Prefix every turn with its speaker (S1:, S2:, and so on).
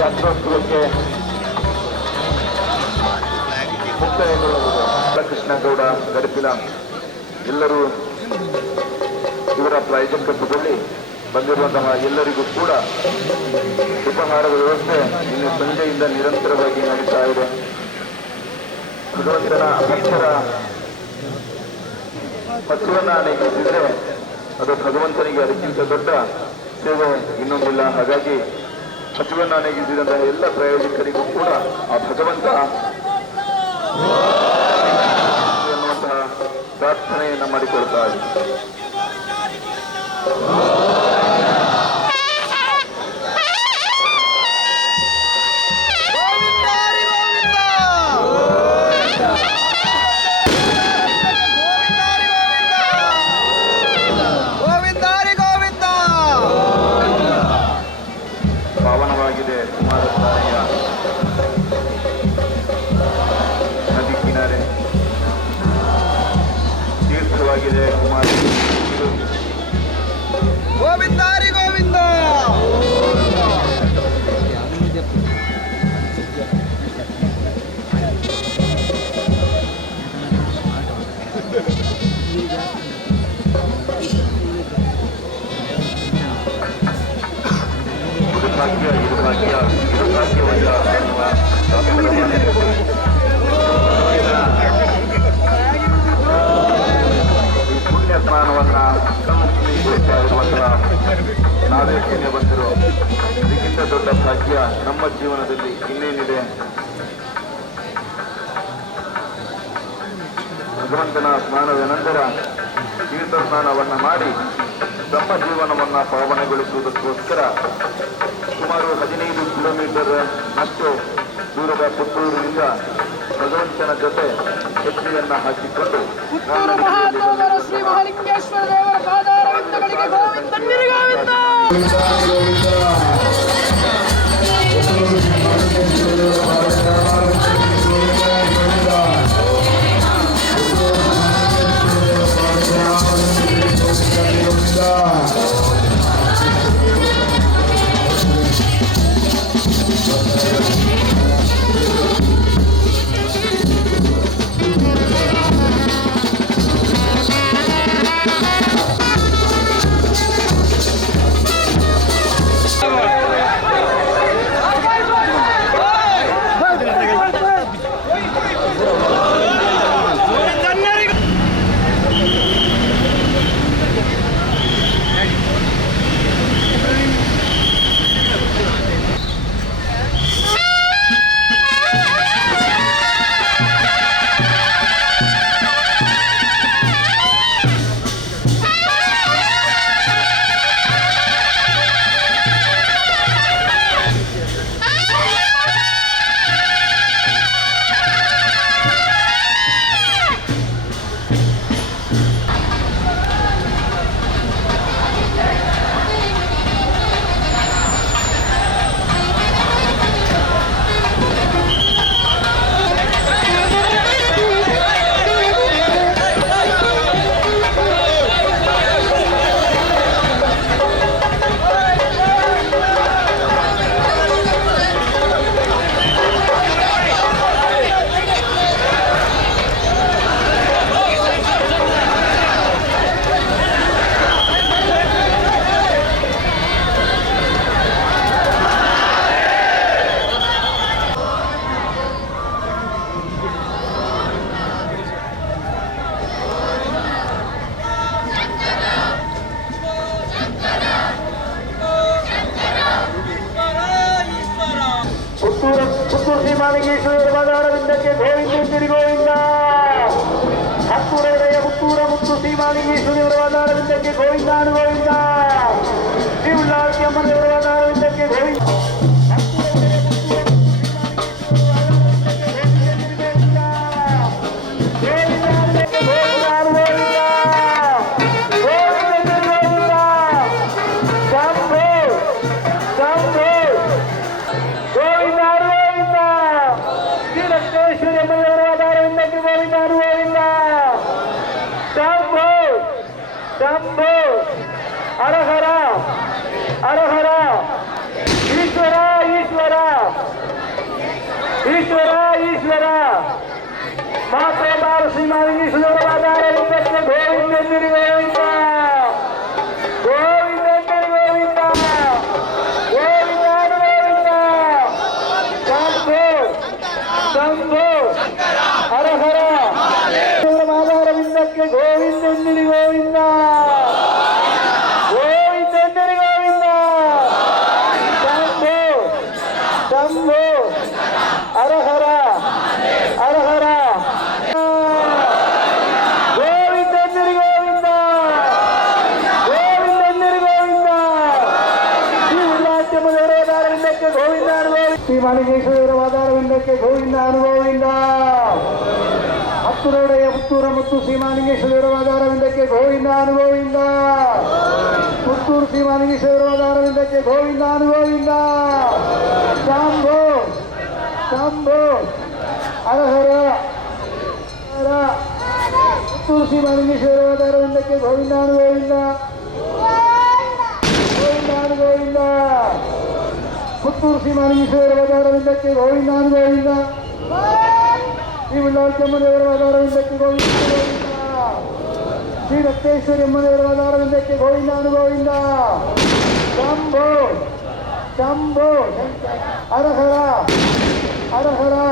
S1: ಜಾತ್ರೋತ್ಸವಕ್ಕೆ ಮುಕ್ತಾಯಗೊಳ್ಳುವುದು ಬಾಲಕೃಷ್ಣಗೌಡ ಗಡಪಿನ ಎಲ್ಲರೂ ಇವರ ಪ್ರಾಯೋಜಕತ್ವದಲ್ಲಿ ಬಂದಿರುವಂತಹ ಎಲ್ಲರಿಗೂ ಕೂಡ ಉಪಹಾರದ ವ್ಯವಸ್ಥೆ ಇನ್ನು ಸಂಜೆಯಿಂದ ನಿರಂತರವಾಗಿ ನಡೀತಾ ಇದೆ. ಭಗವಂತನ ಅಕ್ಷರ ಪತ್ರವನ್ನು ಅನೇಕಿಸಿದರೆ ಅದು ಭಗವಂತನಿಗೆ ಅದಕ್ಕಿಂತ ದೊಡ್ಡ ಸೇವೆ ಇನ್ನೊಂದಿಲ್ಲ. ಹಾಗಾಗಿ ಅನೇಕಿಸಿದಂತಹ ಎಲ್ಲ ಪ್ರಾಯೋಜಕರಿಗೂ ಕೂಡ ಆ ಭಗವಂತ ಎನ್ನುವಂತಹ ಪ್ರಾರ್ಥನೆಯನ್ನು ಮಾಡಿಕೊಳ್ತಾ ಇದ್ದೀವಿ ಭಾಗ್ಯ ಇದು ಭಾಗ್ಯ ಇದು ಭಾಗ್ಯವಲ್ಲ ಶಾಸ್ತ್ರವಾಗಿದೆ. ಈ ಪುಣ್ಯ ಸ್ನಾನವನ್ನ ಇರುವಂತಹ ನಾವೇ ಪುಣ್ಯ ಬಂದರು ಇದಕ್ಕಿಂತ ದೊಡ್ಡ ಭಾಗ್ಯ ನಮ್ಮ ಜೀವನದಲ್ಲಿ ಇನ್ನೇನಿದೆ ಭಗವಂತನ ಸ್ನಾನದ ನಂತರ ತೀರ್ಥ ಸ್ನಾನವನ್ನು ಮಾಡಿ ನಮ್ಮ ಜೀವನವನ್ನು ಪಾವನೆಗೊಳಿಸುವುದಕ್ಕೋಸ್ಕರ ಸುಮಾರು ಹದಿನೈದು ಕಿಲೋಮೀಟರ್ ಅಷ್ಟು ದೂರದ ಪುತ್ತೂರಿನಿಂದ ಭಗವಂತನ ಜೊತೆ ಹೆಜ್ಜೆಯನ್ನ ಹಾಕಿಕೊಂಡು
S2: ಶ್ರೀ ಮಹಾಲಿಂಗೇಶ್ವರ ದೇವರ
S3: ಪುತ್ತೂರು ಶ್ರೀಮಾಲಿಂಗೇಶ್ವರ ಬದಾರವಿಂದಕ್ಕೆ ಗೋವಿಂದ ತಿರುಗೋವಿಂದ ಹತ್ತೂರವರೆಯ ಪುತ್ತೂರ ಮುತ್ತು ಶ್ರೀಮಾಲಿಂಗೇಶ್ವರ ಬದಾರವಿಂದಕ್ಕೆ ಗೋವಿಂದ ಈಶ್ವರ ಈಶ್ವರ ಮಾತ್ರ ತಾರಸಿ ಮಾವಿನ ಈಶ್ವರ ಬಾದಾರ ಘೋರ ಶಂಭು ಹರ ಹರ ಹರ ಹರ ಗೋವಿಂದನಿರಿ ಗೋವಿಂದ ಗೋವಿಂದನಿರಿ ಗೋವಿಂದ ಶ್ರೀ ಉಲ್ಲಾಟ್ಯಮದೇವರ ಆಧಾರವಿಂದಕ್ಕೆ ಗೋವಿಂದ ಅನುಭವ ಶ್ರೀ ಮಾಲಿಂಗೇಶ್ವರ ಆಧಾರವಿಂದಕ್ಕೆ ಗೋವಿಂದ ಅನುಭವದಿಂದ ಹತ್ತುರೊಡೆಯ ಪುತ್ತೂರ ಮತ್ತು ಶ್ರೀ ಮಾಲಿಂಗೇಶ್ವರ ಆಧಾರವಿಂದಕ್ಕೆ ಗೋವಿಂದ ಅನುಭವದಿಂದ ಪುತ್ತೂರು ಶ್ರೀ ಮಾಲಿಂಗೇಶ್ವರ ಆಧಾರವಿಂದಕ್ಕೆ ಗೋವಿಂದ ಅನುಭವದಿಂದ ಶಾಂಭೋ ಶಾಂಭೋ ಹರ ಹರ ಹರ ಪುತ್ತೂರು ಶ್ರೀ ಮಾಲಿಂಗೇಶ್ವರ ಆಧಾರವಿಂದಕ್ಕೆ ಗೋವಿಂದ ಅನುಭವದಿಂದ ಗೋವಿಂದ ಅನುಭವದಿಂದ ಪುತ್ತೂರು ಶ್ರೀ ಮಾಲಿಂಗೇಶ್ವರ ಆಧಾರವಿಂದಕ್ಕೆ ಗೋವಿಂದ ಅನುಭವದಿಂದ ಶ್ರೀ ಉಲ್ಲಾಸಮ್ಮದೇವರ ಆಧಾರವಿಂದಕ್ಕೆ ಗೋವಿಂದ ಅನುಭವದಿಂದ ಶ್ರೀ ರಕ್ತೇಶ್ವರಿ ಅಮ್ಮದೇವರ ಆಧಾರವಿಂದಕ್ಕೆ ಗೋವಿಂದ शंभो हर हरा।